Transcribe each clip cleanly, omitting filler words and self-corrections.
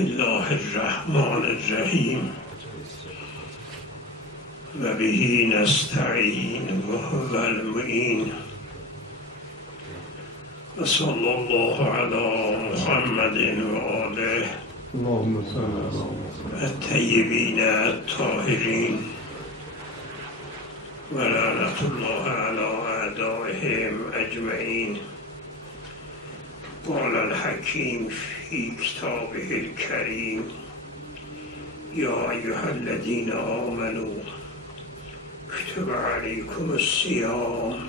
الله الرحمن الرحیم و به نستعین و هو المعین و صلی الله علی محمد و آله الطیبین الطاهرین و لعنت الله علی اعدائهم اجمعین. قال الحکیم فی کتابه الکریم یا ایها الذین آمنوا کتب علیکم الصیام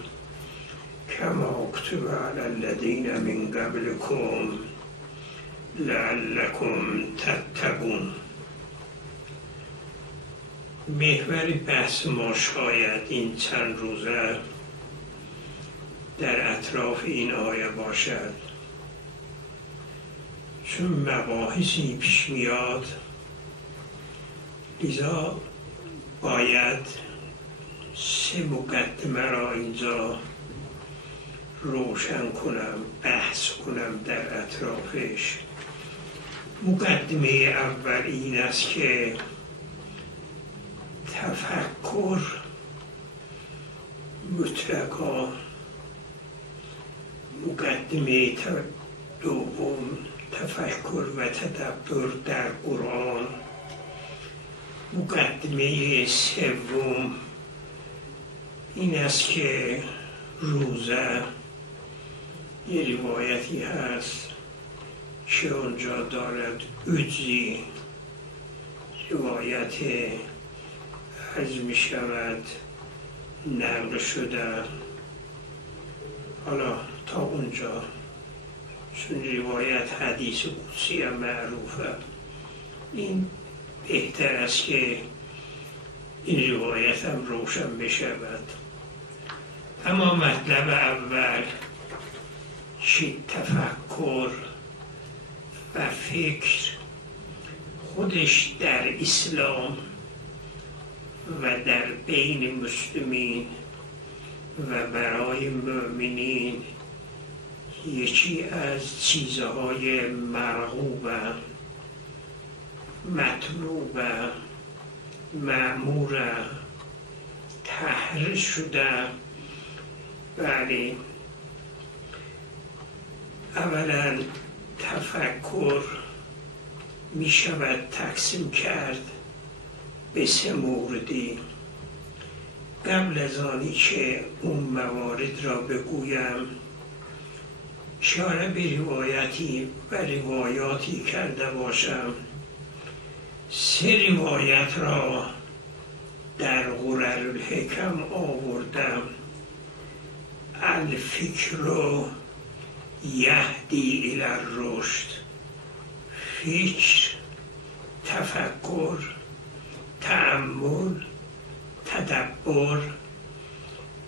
کما کتب علی الذین من قبلکم لعلکم تتقون. محور بحث ما شاید این چند روزه در اطراف این آیه باشد، چون مباحثی پیش میاد، لذا باید سه مقدمه را اینجا روشن کنم، بحث کنم در اطرافش. مقدمه اول این است که تفکر مطلقا، مقدمه دوم تفکر و تدبر در قرآن، مقدمه سوم این است که روزه یه روایتی هست که اونجا دارد اجزی، روایت عرض می شود نقل شده. حالا تا اونجا چون روایت حدیث قدسی هم معروفه، این بهتر است که این روایت هم روشن بشود. اما مطلب اول که تفکر و فکر خودش در اسلام و در بین مسلمین و برای مؤمنین یکی از چیزهای مرغوبه، مطلوبه، مأموره، تحریض شده. بله، اولا تفکر می شود تقسیم کرد به سه موردی. قبل از آنی که اون موارد را بگویم، اشاره به روایتی و روایاتی کرده باشم. سه روایت را در غرر الحکم آوردم. الفکر یهدی الی الرشد، فکر، تفکر، تأمل، تدبر،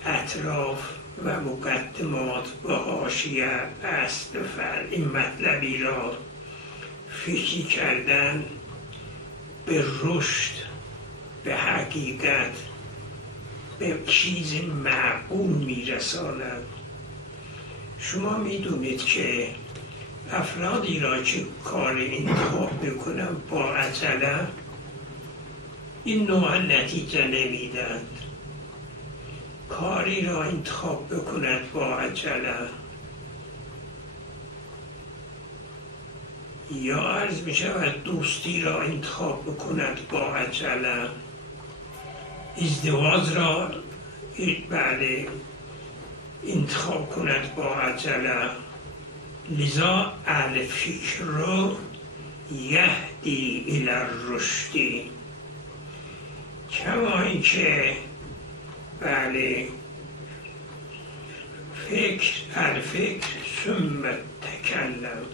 اطراف و مقدمات و حاشیه اصل فرع. این مطلبی را فکر کردن به رشد، به حقیقت، به چیز معقول میرساند. شما میدونید که افرادی را که کار انتخاب میکنن با عجله، این نوع نتیجه نمیدند. کاری را انتخاب بکند با عجله، یا عرض می شود دوستی را انتخاب بکند با عجله، ازدواج را بعد انتخاب کند با عجله. لذا الفکر یهدی الی الرشد، کما اینکه بله الفکر ثم تکلم،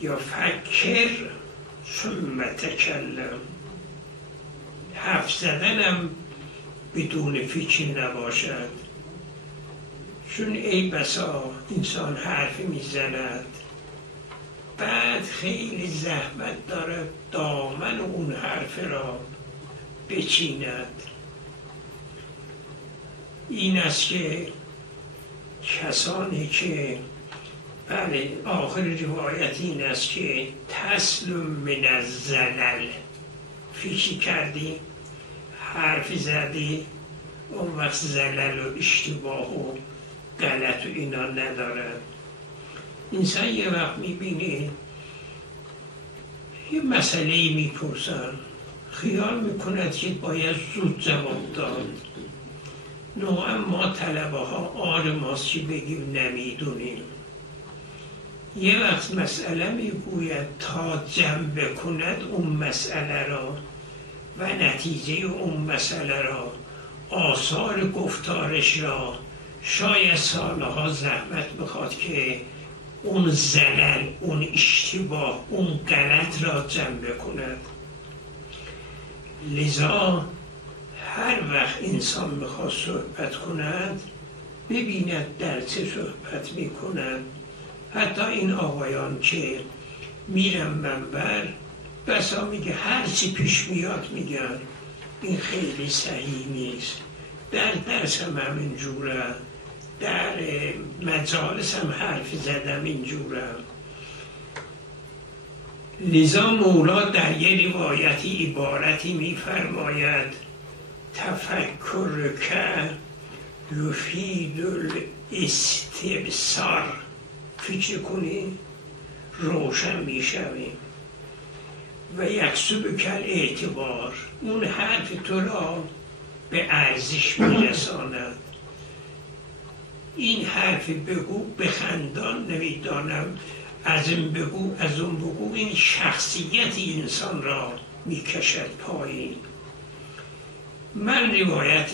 یا فکر ثم تکلم. حرف زدنم بدون فکر نباشد، چون ای بسا انسان حرف میزند، بعد خیلی زحمت داره دامن اون حرف را بچیند. این است که کسانی که بله، آخر روایت این است که تسلم من الزلل، فیچی کردی، حرفی زدی، اون وقت زلل و اشتباه و غلط و اینا ندارن. انسان یه وقت میبینه یه مسئله‌ای میپرسن، خیال میکند که باید زود جواب داد. نوعا ما طلبه ها آر ماست که بگیم نمیدونیم. یه وقت مسئله میگوید تا جمع بکند اون مسئله را و نتیجه اون مسئله را، آثار گفتارش را، شاید سالها زحمت بخواد که اون زلل، اون اشتباه، اون غلط را جمع کند. لذا هر وقت انسان میخواد صحبت کند ببیند در چه صحبت میکند. حتی این آقایان که میرن منبر بسا میگه هر چی پیش میاد میگن این خیلی صحیح نیست. در درس هم همینجوره، در مجالس هم حرف زدم اینجورم. لذا مولا در یه روایتی عبارتی میفرماید تفکر که یفید الاستبصار، فکر کنی روشن میشویم و یکسب کل اعتبار، اون حرف تو را به ارزش میرساند. این حرف بگو بخندان، نمیدانم از این بگو از اون بگو، این شخصیت انسان را میکشد پایین. من روایت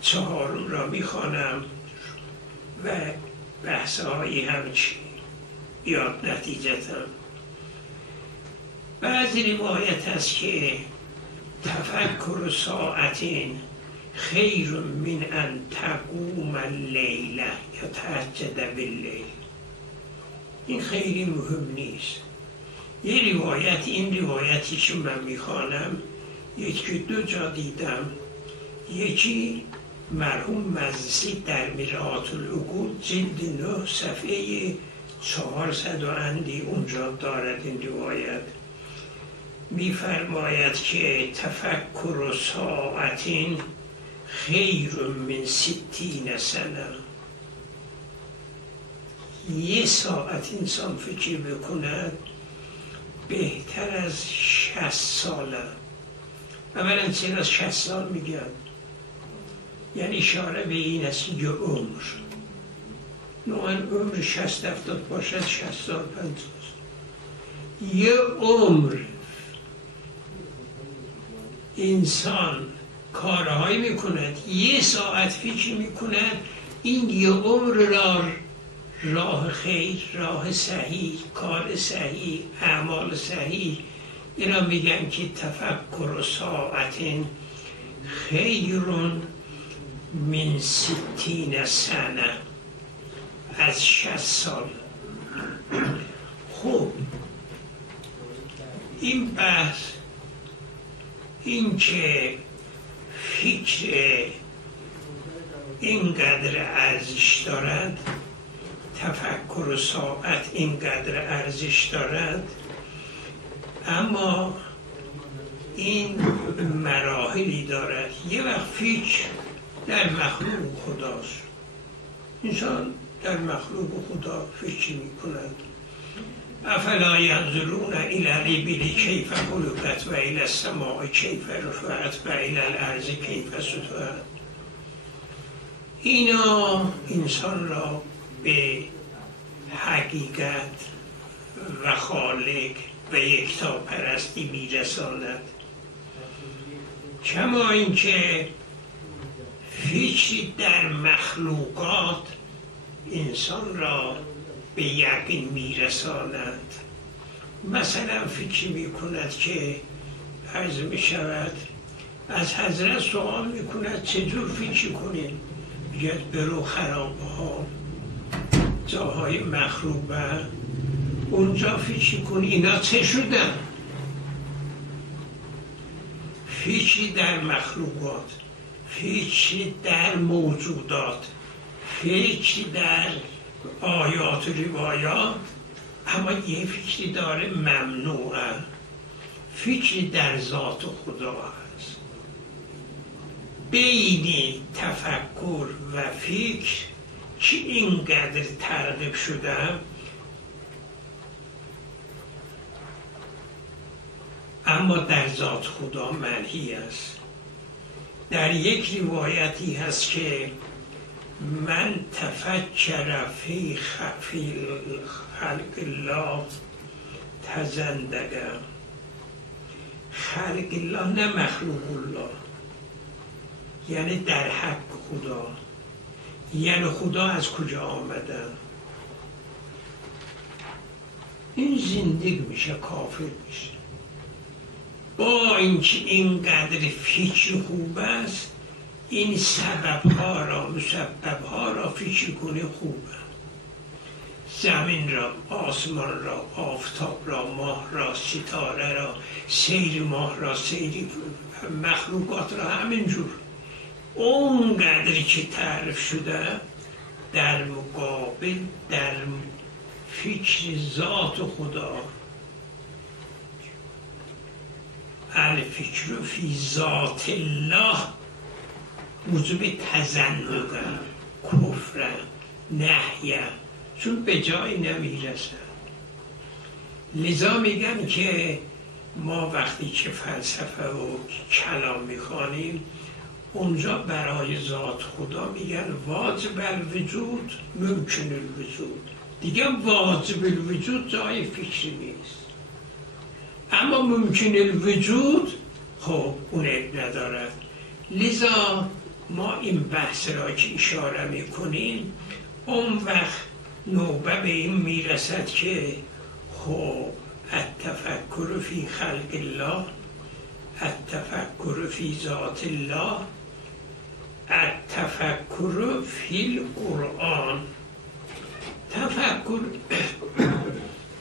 چهارم را میخوانم و بحث‌هایی همچی بیاد نتیجتم. بعضی روایت است که تفکر ساعتین خیر من ان تقوم اللیل یا تهجد باللیل. این خیلی مهم نیست. یه روایت، این روایتی که من میخوانم یکی دو جا دیدم، یکی مرحوم مجلسی در مرآت العقول جلد 9 صفحه 400 و اندی اونجا دارد. این روایت میفرماید که تفکر ساعتین خیر من 60 سنه. یه ساعت انسان فکر بکند بهتر از 60 ساله. اولا چرا از 60 سال میگن؟ یعنی اشاره به این است یه عمر، نوعا عمر 60 70 باشد 60 سال 50 سال. یه عمر انسان کارهایی میکند، یه ساعت فکر میکند، این یه عمر را راه خیر، راه صحیح، کار صحیح، اعمال صحیح، اینا میگن که تفکر ساعت خیر من 60 سنه، از 60 سال. خب این بحث، این که فکر اینقدر ارزش دارد، تفکر ساعت اینقدر ارزش دارد، اما این مراحلی دارد. یه وقت فکر در مخلوق خداست، انسان در مخلوق خدا فکر می کند. افلا ینظرون الی الابل کیف خلقت و الی السماء کیف رفعت و الی الارض کیف سطحت. اینا انسان را به حقیقت و خالق و یکتاپرستی میرساند. کما اینکه فکری در مخلوقات انسان را به یقین میرساند. مثلا فکر میکند که عرض میشود از حضرت سوال میکند چجور فکر کنیم؟ میگه برو خرابه ها، جاهای مخروبه، اونجا فکر کن اینا چه شدن. فکری در مخلوقات، فکری در موجودات، فکری در آیات و روایات، اما یه فکری داره ممنوعه، فکری در ذات خدا هست. بین تفکر و فکر که اینقدر ترغیب شده، اما در ذات خدا منهی است. در یک روایتی هست که من تفکر فی خلق الله تزندگم. خلق الله نه مخلوق الله، یعنی در حق خدا، یعنی خدا از کجا آمده. این زندگی میشه، کافر میشه. با اینکه اینقدر فکر خوب است، این سببها را، مسببها را فکر کنه خوبه. زمین را، آسمان را، آفتاب را، ماه را، ستاره را، سیر ماه را، سیر مخلوقات را، همینجور اونقدری که تعریف شده در مقابل در فکر ذات خدا. الفکر فی ذات الله موجب تزندق، کفر، نهی، چون به جای نمیرسن. لذا میگن که ما وقتی که فلسفه و کلام میخوانیم، اونجا برای ذات خدا میگن واجب الوجود ممکن الوجود. دیگه واجب الوجود جای فکر نیست، اما ممکن الوجود خب اون ندارد. لذا ما این بحث را که اشاره میکنیم، اون وقت نوبه به این میرسد که خب التفکر فی خلق الله، التفکر فی ذات الله، التفکر فی القرآن. تفکر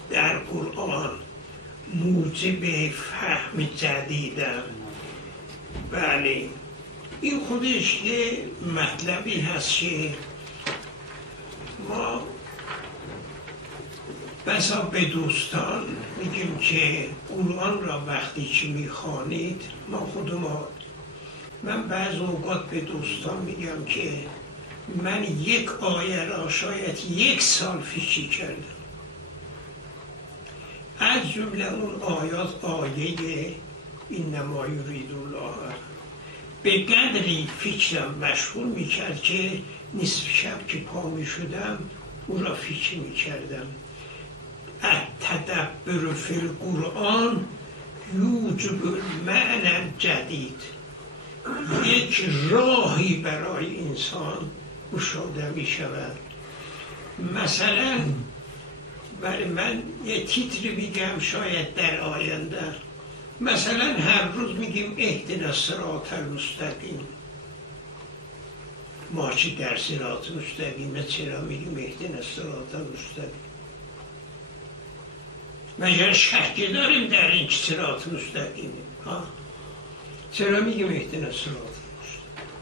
در قرآن موجب فهم جدیدم. بله، این خودش یه مطلبی هست که ما بسا به دوستان میگیم که قرآن را وقتی که میخوانید، من بعض اوقات به دوستان میگم که من یک آیه را شاید 1 سال فکر کردم. از جمله اون آیات آیه اینما یرید الله، به قدری فکرم مشغول میکرد که نصف شب که پا میشدم او را فکر میکردم. التدبر فی القرآن یوجب المعنی جدید، یک راهی برای انسان گشوده می شود. مثلا برای من یه تیتری میگم شاید در آینده، مثلا هر روز میگیم اهدنا الصراط المستقیم. ما چی در صراط مستقیم چرا میگیم اهدنا الصراط المستقیم؟ مگر شک داریم در این صراط مستقیم؟ چرا میگیم اهدنا الصراط المستقیم؟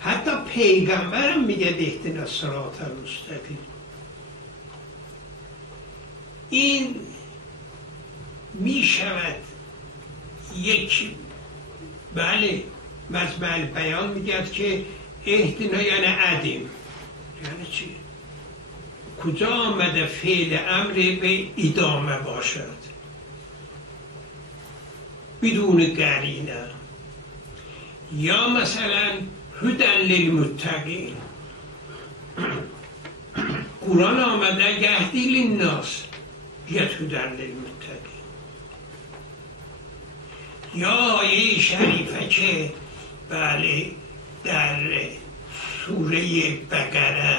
حتی پیغمبرم میگه اهدنا الصراط المستقیم. این میشود یک بله مجمع بیان میگه که اهدنا یعنی عدیم. یعنی چی؟ کجا آمده فعل امر به ادامه باشد بدون قرینه؟ یا مثلا هدی للمتقین، قرآن آمده یهدی للناس، یه هدی للمتقین. یا آیه شریفه که بله در سوره بقره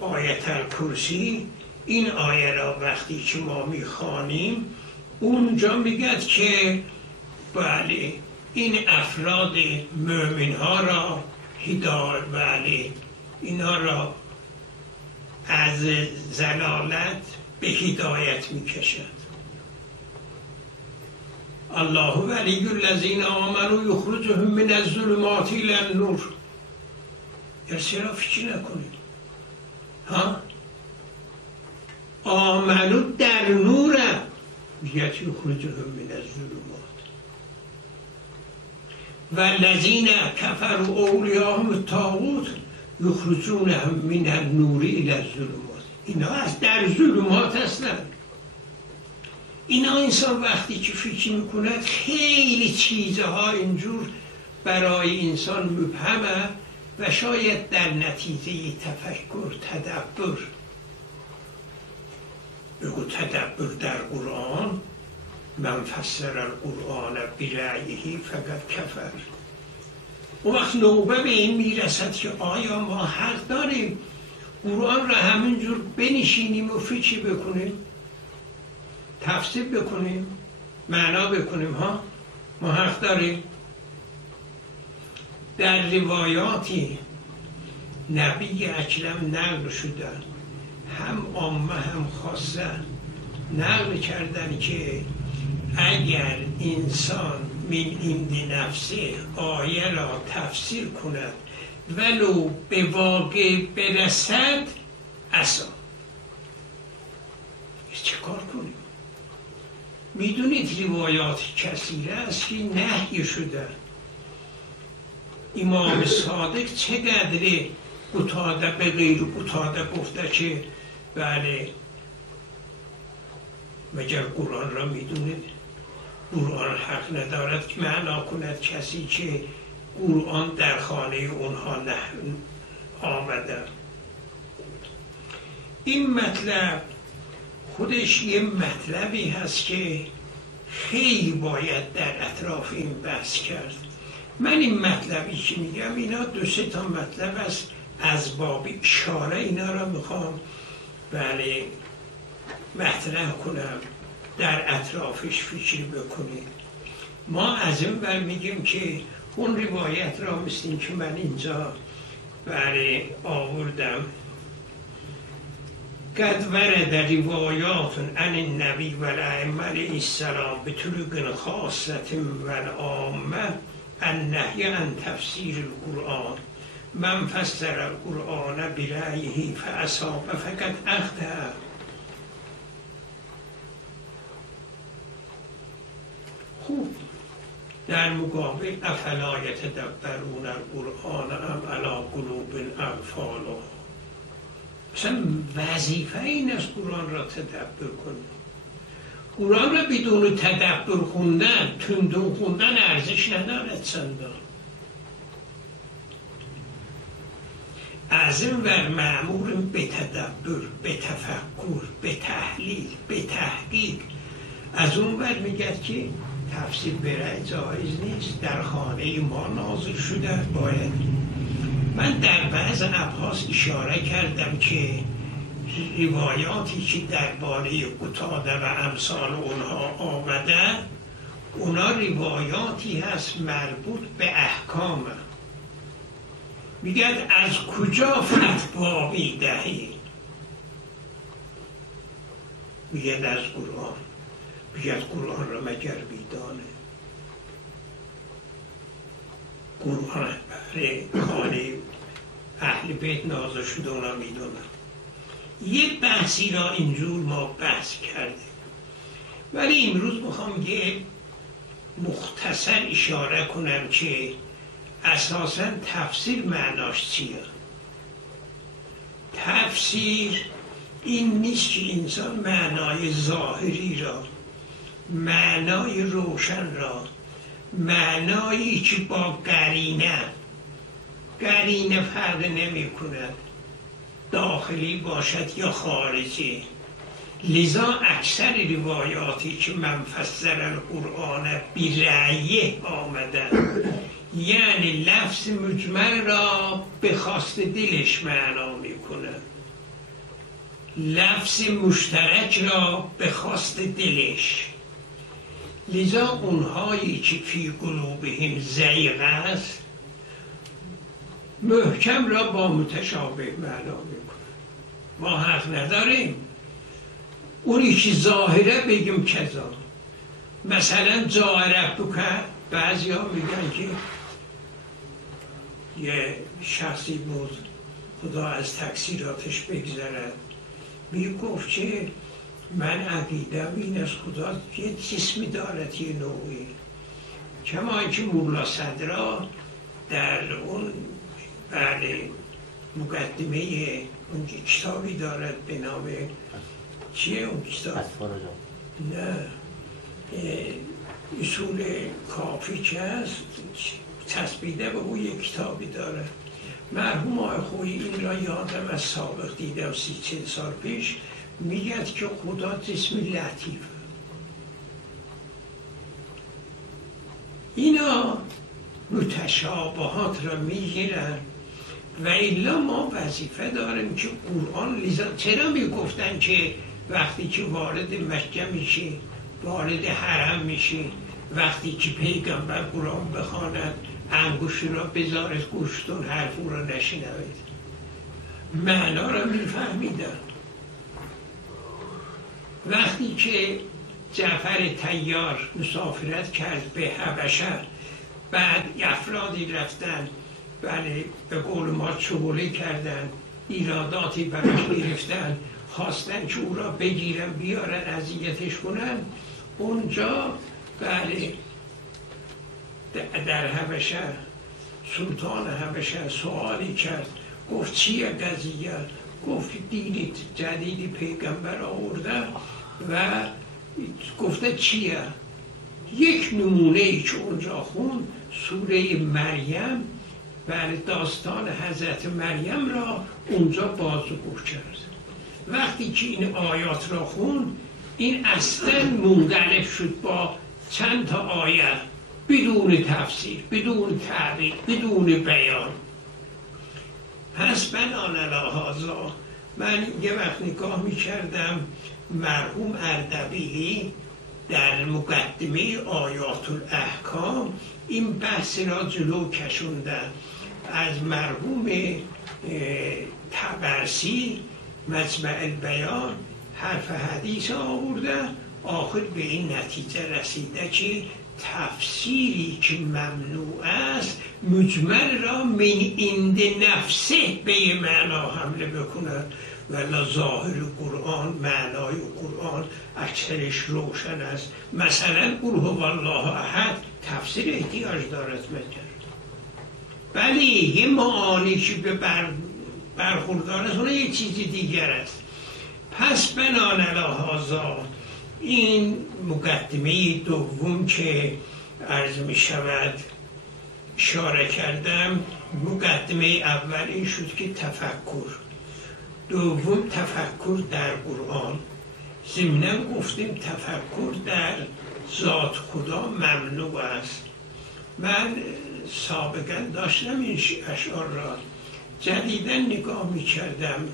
آیت الکرسی، این آیه را وقتی که ما میخوانیم اونجا میگه که بله این افراد مؤمن ها را هدایت، بله اینا را از ضلالت به هدایت میکشد. الله ولی الذین آمنوا یخرجهم من الظلمات الی النور. انصرافی چی نکنیم؟ ها؟ آمنو در نورم بیت یخرجهم من الظلمات و الذین کفروا اولیاءهم الطاغوت یخرجونهم من النور الی الظلمات. اینا از در ظلمات هستند. اینا انسان وقتی که فکر میکند خیلی چیزها اینجور برای انسان مبهمه و شاید در نتیجه تفکر تدبر، بگو تدبر در قرآن، من فسر القرآن برأیه فقط کفر. اون وقت نوبه به این میرسد که آیا ما حق داریم قرآن را همینجور بنشینیم و فکر بکنیم، تفسیر بکنیم، معنا بکنیم؟ ها؟ ما حق داریم؟ در روایاتی نبی اکرم نقل شدن، هم عامه هم خاصه نقل کردن که اگر انسان من عند نفسه آیه را تفسیر کند ولو به واقع برسد عصا. چه کار کنیم؟ میدونید روایات کثیره است که نهی شده. امام صادق چقدر قتاده به غیر قتاده گفته که بله مگر قرآن را میدونید؟ قرآن حق ندارد که معنا کند کسی که قرآن در خانه اونها نه آمده. این مطلب خودش یه مطلبی هست که خیلی باید در اطراف این بحث کرد. من این مطلبی که میگم اینا 2-3 تا مطلب است، از باب اشاره اینا را میخوام بله مطرح کنم، در اطرافش فکر بکنید. ما از این بر میگیم که اون روایت را مثل این که من اینجا بله آوردم، قد ورد روایات عن النبی و الائمه علیه السلام بطرق خاصة و العامه النهی عن تفسیر القرآن، من فسر القرآن برأیه فاصاب فقد اخطأ. خوب، در مقابل افلا یتدبرون القرآن ام علی قلوب اقفالها. مثلا وظیفه این است قرآن را تدبر کنیم. قرآن را بدون تدبر خوندن، تندون خوندن ارزش ندارد چندان. از این ور مأمور به تدبر، به تفکر، به تحلیل، به تحقیق. از اون ور میگه که تفسیر برای جایز نیست، در خانه ما نازل شده باید. من در بعض ابحاث اشاره کردم که روایاتی که درباره قتاده و امثال اونها آمده، اونا روایاتی هست مربوط به احکامه. میگن از کجا فتوا میدهی؟ میگن از قرآن. میگن قرآن را مگر میدانه؟ قرآن برای خانه اهل بیت نازل شده اونا میدونن. یه بحثی را اینجور ما بحث کردیم، ولی امروز میخوام یه مختصر اشاره کنم که اساساً تفسیر معناش چیه. تفسیر این نیست که انسان معنای ظاهری را، معنای روشن را، معنایی که با قرینه فرق نمی کند، داخلی باشد یا خارجی. لذا اکثر روایاتی که من فسر القرآن برأیه آمده، یعنی لفظ مجمل را به خواست دلش معنا میکنه، لفظ مشترک را به خواست دلش. لذا اونهایی که فی قلوبهم زیغ است محکم را با متشابه معنا میکنه. ما حق نداریم اونی که ظاهره بگیم کذا. مثلا جاء ربک، بعضی ها میگن که یه شخصی بود، خدا از تقصیراتش بگذرد، میگفت که من عقیدم این از خدا یه جسمی دارد، یه نوعی، کما اینکه مولا صدرا در اون بله مقدمه اون کتابی دارد به نام چیه اون کتاب؟ نه اصول کافی که هست تصبیده به اون یک کتابی دارد. مرحوم آقای خویی این را یادم از سابق دیدم 30-40 سال پیش، میگد که خدا جسمی لطیف. اینا متشابهات را میگیرن و الا ما وظیفه داریم که قرآن چرا میگفتن که وقتی که وارد مکه میشی، وارد حرم میشی، وقتی که پیغمبر قرآن بخواند انگشت را بذارید گوشتون حرف او را نشنوید، معنا را میفهمیدن. وقتی که جعفر طیار مسافرت کرد به حبشه، بعد افرادی رفتن بله به قول ما چغله کردن، ایراداتی براش گرفتن، خواستن که او را بگیرن بیارن اذیتش کنن، اونجا بله در حبشه سلطان حبشه سوالی کرد، گفت چیه قضیه؟ گفت دین جدیدی پیغمبر آورده و گفته چیه؟ یک نمونه ای که اونجا خون سوره مریم، بله داستان حضرت مریم را اونجا بازگو کرد. وقتی که این آیات را خون، این اصلا منقلب شد با چند تا آیه بدون تفسیر، بدون تعبیر، بدون بیان. پس بنابراین من یه وقت نگاه می‌کردم مرحوم اردبیلی در مقدمه آیات الاحکام این بحث را جلو کشوندن. از مرحوم طبرسی مجمع البیان حرف حدیث آورده، آخر به این نتیجه رسیده که تفسیری که ممنوع است مجمل را من عند نفسه به معنا حمله بکند، ولی ظاهر قرآن، معنای قرآن اکثرش روشن است. مثلا قل هو الله احد تفسیر احتیاج دارد بکرد، ولی یه معانی که به برخوردار است اون یه چیزی دیگر است. پس بنان لحاظا این مقدمه دوم که عرض می شود اشاره کردم، مقدمه اول این شد که تفکر، دوم تفکر در قرآن، ضمناً گفتیم تفکر در ذات خدا ممنوع است. من سابقا داشتم این اشعار را، جدیداً نگاه می کردم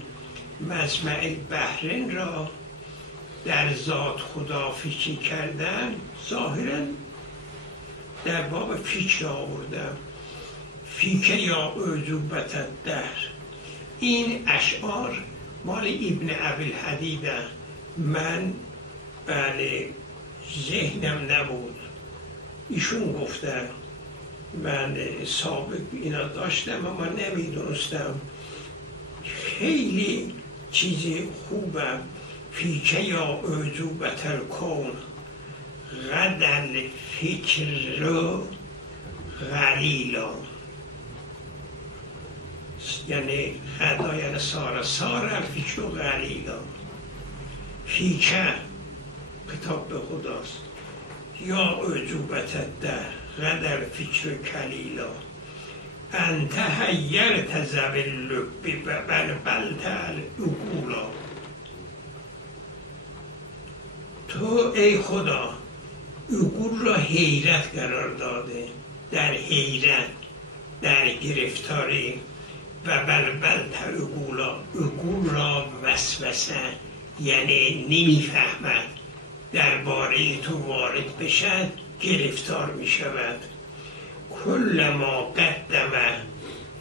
مجمع البحرین را در ذات خدا فکر کردن، ظاهراً در باب فکر آوردم، فکر یا عجوبت الدهر. این اشعار مال ابن ابی‌الحدید، من بله ذهنم نبود، ایشون گفتن، من سابق اینا داشتم اما نمیدونستم. خیلی چیز خوبم. فیکه یا عجوبت الکون غدل فکر رو غلیلا، یعنی غدا یعنی سار الفکر رو غلیلا. فیکه کتاب به خداست، یا عجوبت الدهر غدل فکر کلیلا، انت حیرت ذوی اللب بلبلت العقولا. تو ای خدا عقول را حیرت قرار داده، در حیرت، در گرفتاری، و بلبلت العقولا، عقول را وسوسه یعنی نمیفهمد، درباره تو وارد بشد گرفتار می شود. کل ما قدم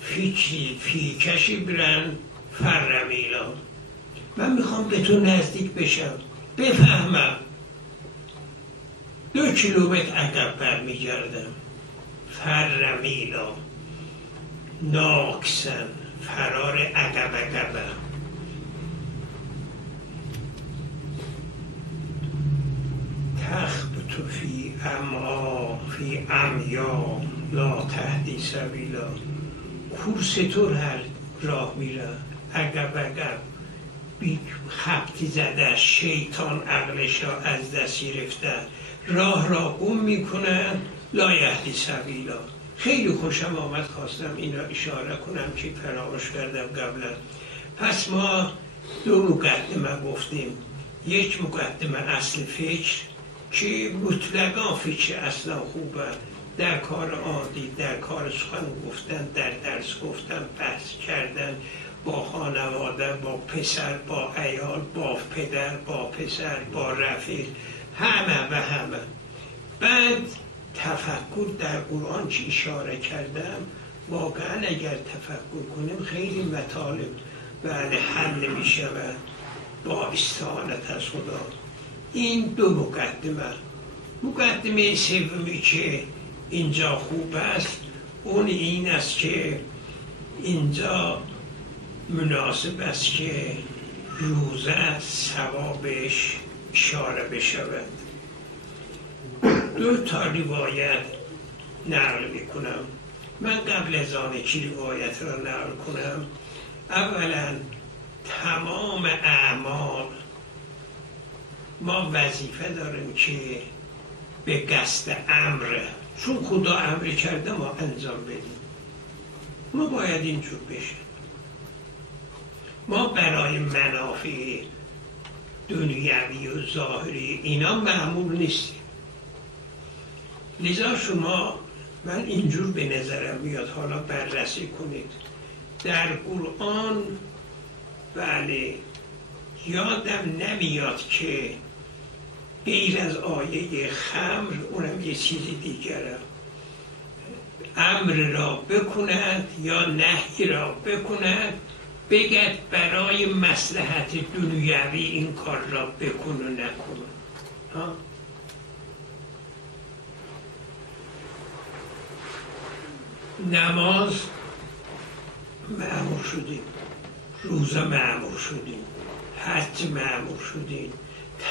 فکری فی کشبرن فرمیلا، من میخوام به تو نزدیک بشم، بفهمم، 2 کیلومتر عقب برمیگردم. فرمیلا ناکسن فرار عقب عقب تخبط فی عمیا لا تهدی سبیلا. کورستور هر راه میره عقب عقب، بی خبطی زده، شیطان عقلش را از دست گرفته، راه را گم میکنه، لا یهدی سبیلا. خیلی خوشم آمد، خواستم این را اشاره کنم که فراموش کردم قبلا. پس ما دو مقدمه گفتیم، یک مقدمه اصل فکر که مطلقا فکر اصلا خوبه، در کار عادی، در کار سخن گفتن، در درس گفتن، بحث کردن با خانواده، با پسر، با عیال، با پدر، با پسر، با رفیق، همه و همه. بعد تفکر در قرآن که اشاره کردم، واقعا اگر تفکر کنیم خیلی مطالب بعد حل می شود با استعانت از خدا. این دو مقدمه. مقدمه سومی که اینجا خوب است اون این است که اینجا مناسب است که روزه ثوابش اشاره بشود. دو تا روایت نقل میکنم. من قبل از آن که روایت را نقل کنم، اولا تمام اعمال ما وظیفه داریم که به قصد امر، چون خدا امر کرده ما انجام بدیم. ما باید اینجور بشه. ما برای منافع دنیوی و ظاهری اینا معمول نیستیم. لذا شما، من اینجور به نظرم میاد، حالا بررسی کنید. در قرآن بله یادم نمیاد که غیر از آیه خمر، اونم یه چیز دیگره، امر را بکند یا نهی را بکند، بگد برای مصلحت دنیوی این کار را بکن و نکن. نماز مأمور شدیم، روزه مأمور شدیم، حج مأمور شدیم.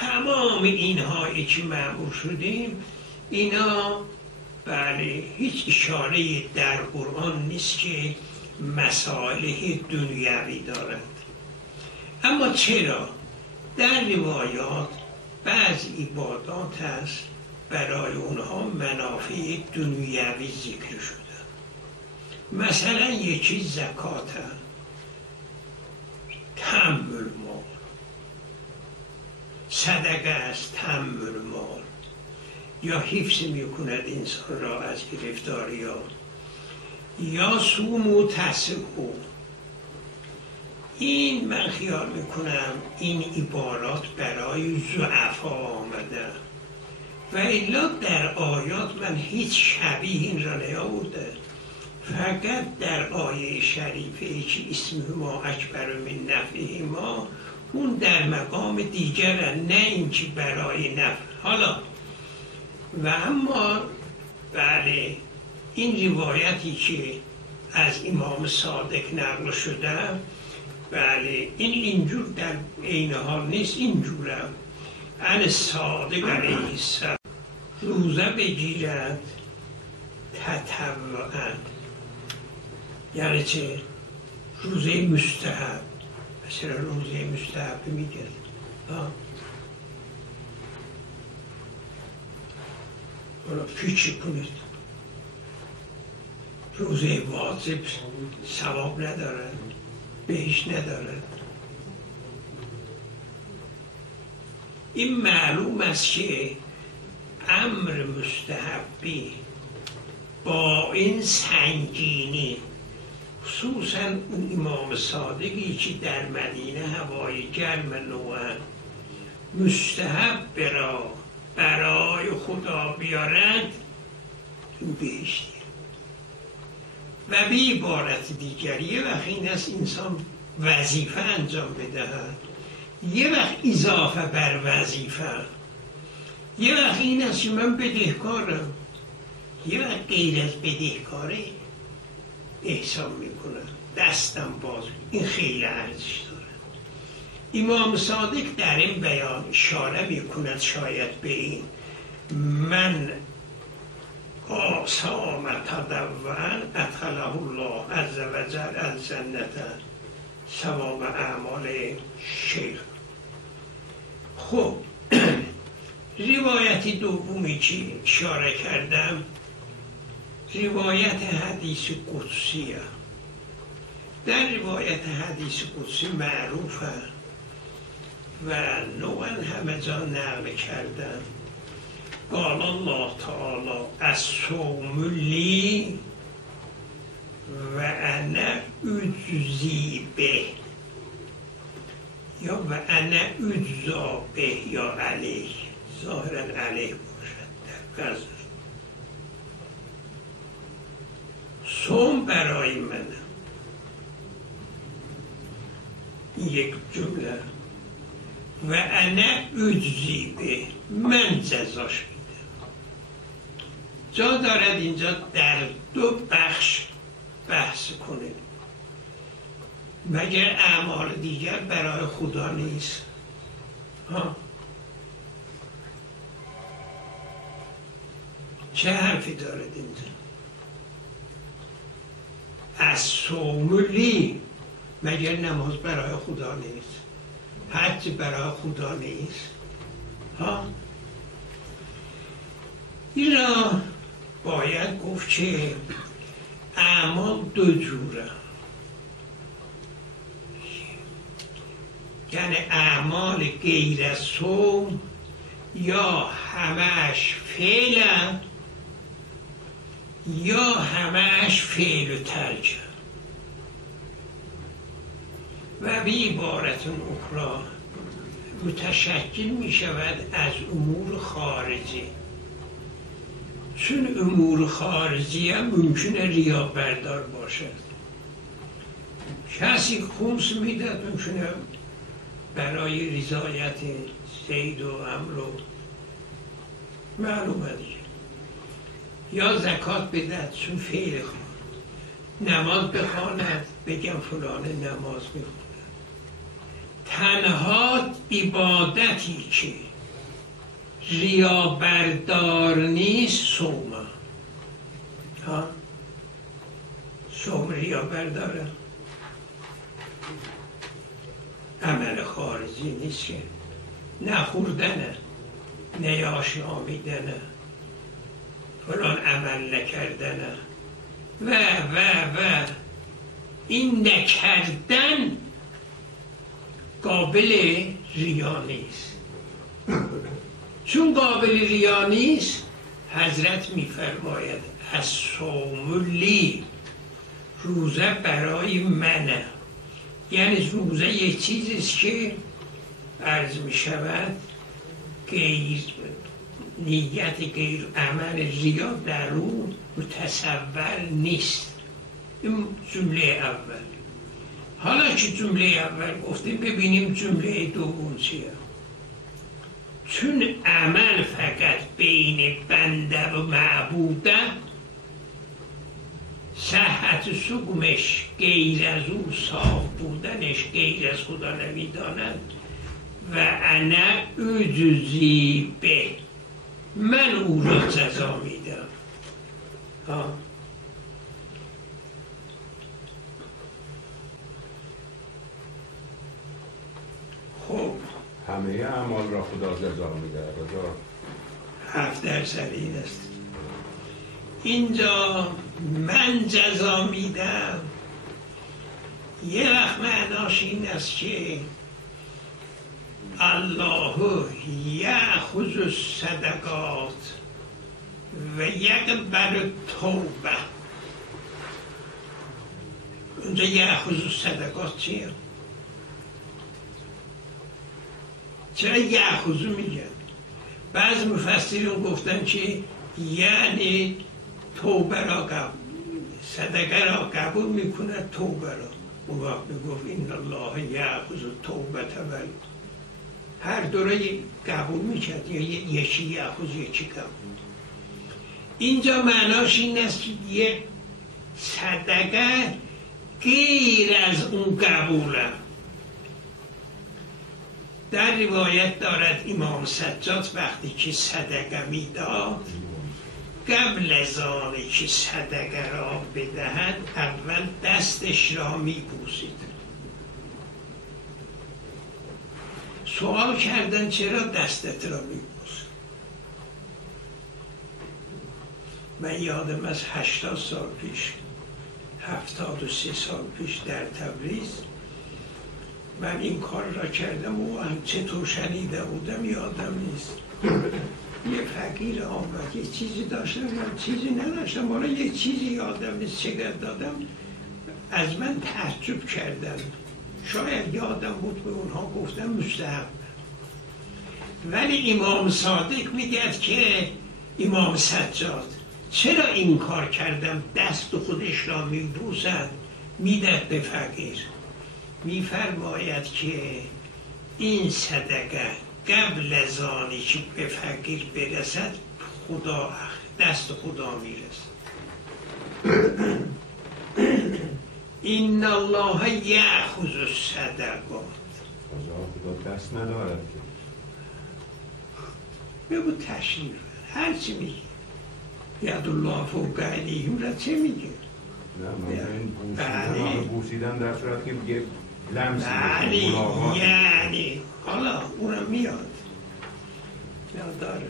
تمام اینهایی که مأمور شدیم اینا بله هیچ اشاره در قرآن نیست که مصالح دنیوی دارند. اما چرا در روایات بعضی عبادات هست برای اونها منافع دنیوی ذکر شده. مثلا یکی زکات، تمر مال، صدقه است، تمر مال، یا حفظ میکند انسان را از گرفتاری ها، یا سوم و تصحو. این من خیال میکنم این عبارات برای ضعفا آمده و الا در آیات من هیچ شبیه این را نیاورده. فقط در آیه شریفه که اسم ما اکبر من نفعه ما، اون در مقام دیگر، نه این که برای نفع. حالا و اما بله این روایتی که از امام صادق نقل شده، بله این اینجور در عین حال نیست، اینجوره. ان صادق علیه السلام روزه بگیرد تطوعا، یعنی چه؟ روزه مستحب. مثلا روزه مستحب میگه حالا فکر کنید، روزه واجب ثواب ندارد، بهش ندارد. این معلوم است که امر مستحبی با این سنگینی، خصوصا اون امام صادقی که در مدینه هوای گرم نوعا مستحب برای خدا بیارد، این بهشتی. و به عبارت دیگر یه وقت این است انسان وظیفه انجام بدهد، یه وقت اضافه بر وظیفه، یه وقت این است که من بدهکارم، یه وقت غیر از بدهکاره. احسان میکنم، دستم باز. این خیلی ارزش داره. امام صادق در این بیان اشاره میکند شاید به این: من قاسم تدون ادخله الله عز وجل الجنة ثواب اعمال شیخ. خب روایت دومی که اشاره کردم روایت حدیث قدسیه. در روایت حدیث قدسی معروفه و نوعا همه جا نقل کردن. قال الله تعالی الصوم لی و انا اجزی به، یا و انا اجزا به یا علیه، ظاهرا علیه باشد در قصد. صوم برای من یک جمله و انا اجزی به، من جزاش میدم. جا دارد اینجا در دو بخش بحث کنیم. مگر اعمال دیگر برای خدا نیست؟ چه حرفی دارد اینجا؟ الصوم لی، مگر نماز برای خدا نیست؟ حج برای خدا نیست؟ این را باید گفت که اعمال دو جوره. یعنی اعمال غیر از صوم یا همش فعل یا همش فعل و ترک. و به عبارت اخرى متشکل می شود از امور خارجی. چون امور خارجی هم ممکنه ریا بردار باشد. کسی خمس میداد ممکنه برای رضایت زید و عمرو، معلومه دیگه. یا زکات بدهد چون فعل خواهد، نماز بخواند بگم فلان نماز بخواند. تنها عبادتی که ریا بردار نیست صوم. صوم ریا برداره، عمل خارجی نیست که نخوردنه، نیاش آمیدنه، فلان عمل نکردنه و این نکردن قابل ریا نیست. چون قابل ریا نیست حضرت میفرماید الصوم لی، روزه برای منه. یعنی روزه یک چیزیست که عرض می شود غیر نیت، غیر عمل ریا در اون متصور نیست. این جمله اول. حالا که جمله اول گفتیم ببینیم جمله دوم چیه. چون عمل فقط بین بنده و معبوده، صحت سقمش غیر از او، صاف بودنش غیر از خدا نمیداند. و انا اجزی به، من او را جزا میدم. خب همه اعمال را خدا جزا میده. 7% این است. اینجا من جزا میدم یه وقت معناش این است که الله یأخذ الصدقات و یقبل توبه. اونجا یأخذ الصدقات چیه؟ چرا یأخذ میگن؟ بعض مفسرین گفتن که یعنی توبه را قبول، صدقه را قبول میکنه، توبه را. اون وقت میگفت این الله یأخذ توبه تول، هر دو را قبول میکرد، یا یکی یأخذ یکی قبول. اینجا معناش این است که یه صدقه غیر از اون قبوله. در روایت دارد امام سجاد وقتی که صدقه میداد قبل از آنی که صدقه را بدهد اول دستش را میبوسید. سوال کردن چرا دستت را میبوسید؟ من یادم از 80 سال پیش 73 سال پیش در تبریز من این کار را کردم و چطور شنیده بودم یادم نیست. یه فقیر آمد یه چیزی داشتم من چیزی نداشتم، حالا یه چیزی یادم نیست چقدر دادم، از من تعجب کردن. شاید یادم بود به اونها گفتم مستحب، ولی امام صادق میگه که امام سجاد چرا این کار کردم؟ دست خودش را میبوسد میدهد به فقیر. میفرماید که این صدقه قبل از آنی که به فقیر برسد خدا دست خدا میرسد. این الله یأخذ الصدقات. خدا دست ندارد. بگو تشریف هر چی میگه ید الله فوق ایدیهم را چه میگه؟ نه من بوسیدن در صورت که بگه لمسی یعنی حالا اونم میاد داره.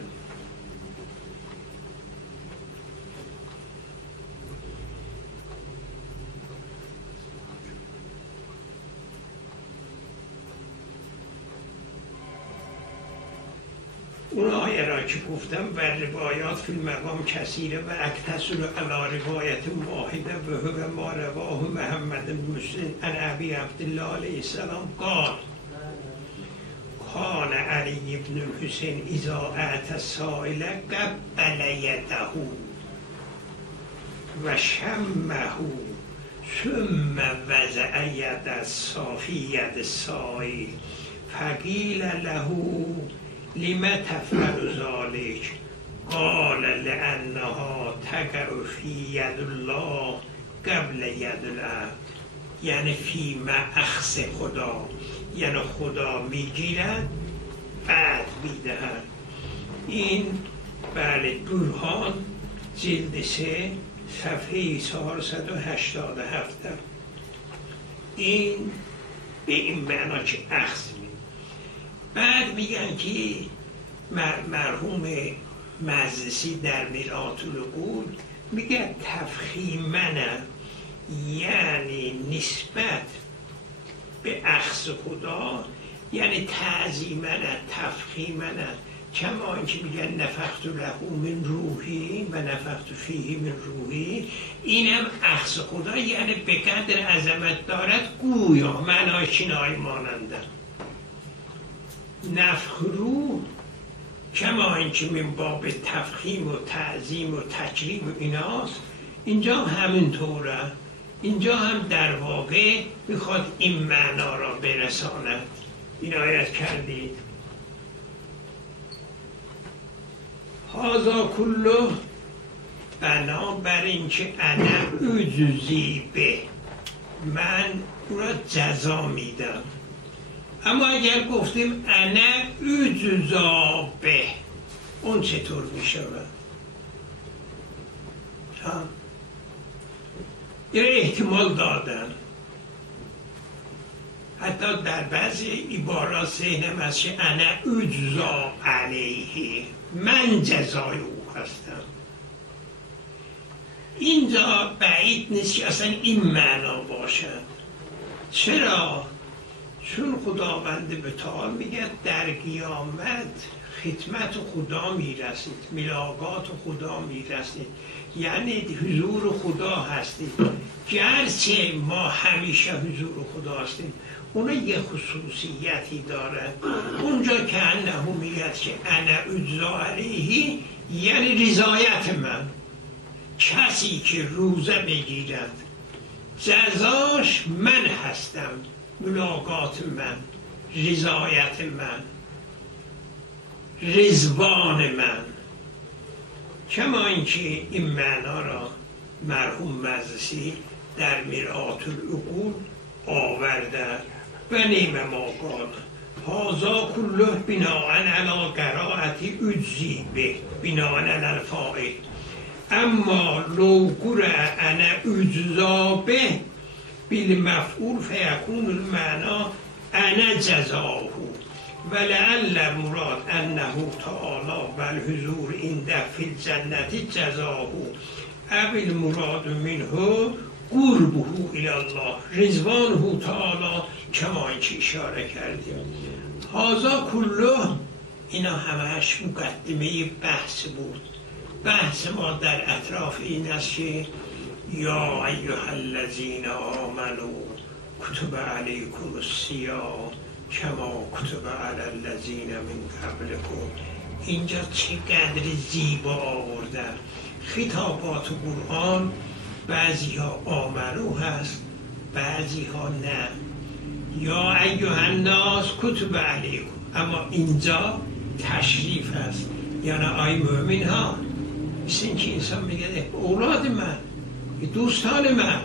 اون آیه را که گفتم بر روایات فی المقام کثیره و اکتسر علی روایت واحده و هو ما رواه محمد بن مسلم عن ابی عبدالله علیه السلام قال کان علی بن الحسین اذا اعطى السائل قبل یده و شمه ثم وضع ید الصافی ید السائل فقیل له لما تفعل ذلك قال لأنها تقع في ید الله قبل ید العبد. یعنی فی ما اخذ خدا، یعنی خدا میگیرد بعد میدهد. این بله برهان جلد 3 صفحه 487. این به این معنا که اخذ. بعد میگن که مرحوم مجلسی در مرآت العقول میگه تفخیمن یعنی نسبت به اخذ خدا، یعنی تعظیمن تفخیمن، کما اینکه میگن نفخت له من روحی و نفخت فیه من روحی، اینم اخذ خدا یعنی به قدر عظمت دارد گویا معنای چنای مانندن. نفخ روح کما اینکه من باب تفخیم و تعظیم و تکریم و ایناست، اینجا همینطوره. اینجا هم در واقع میخواد این معنا را برساند. این آیت کردید هذا کله بنابر اینکه انا اجزی به، من او را جزا میدم. اما اگر گفتیم انا اجزا به، اون چطور میشود؟ این احتمال دادن. حتی در بعضی عبارات ذهنم هست که انا اجزا علیه، من جزای او هستم. اینجا بعید نیست که اصلا این معنا باشد. چرا؟ چون خداوند بتعال میگه در قیامت خدمت خدا میرسید، ملاقات خدا میرسید، یعنی حضور خدا هستید. گرچه ما همیشه حضور خدا هستیم، اون یه خصوصیتی داره. اونجا که انه میگه که انا اجزا علیه یعنی رضایت من. کسی که روزه بگیرد جزاش من هستم، ملاقات من، رضایت من، رضوان من. کما اینکه این معنا را مرحوم مجلسی در مرآت العقول آورده و نیم ما قال هذا كله بناء على قراءة اجزی به بناء على الفاعل اما لو قرأ انا اجزا به بالمفعول فيكون المعنى انا جزاه ولعل المراد انه تعالى والحضور عنده في الجنة جزاه او المراد منه قربه الى الله رضوانه تعالی کما اینکه اشاره کردیم. هذا کله اینا همش مقدمه بحث بود. بحث ما در اطراف این است که یا ایها الذین آمنوا کتب علیکم الصیام کما کتب علی الذین من قبلکم. اینجا چقدر زیبا آورده. خطابات قرآن بعضی ها آمنو هست بعضی ها نه. یا ایها الناس کتب علیکم، اما اینجا تشریف هست یعنی آی مؤمن ها، مثل اینکه انسان میگه اولاد من، دوستان من.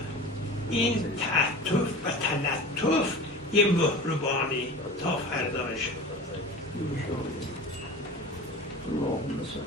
این تعطف و تلطف یه مهربانی تا فردا شد. اللهم صل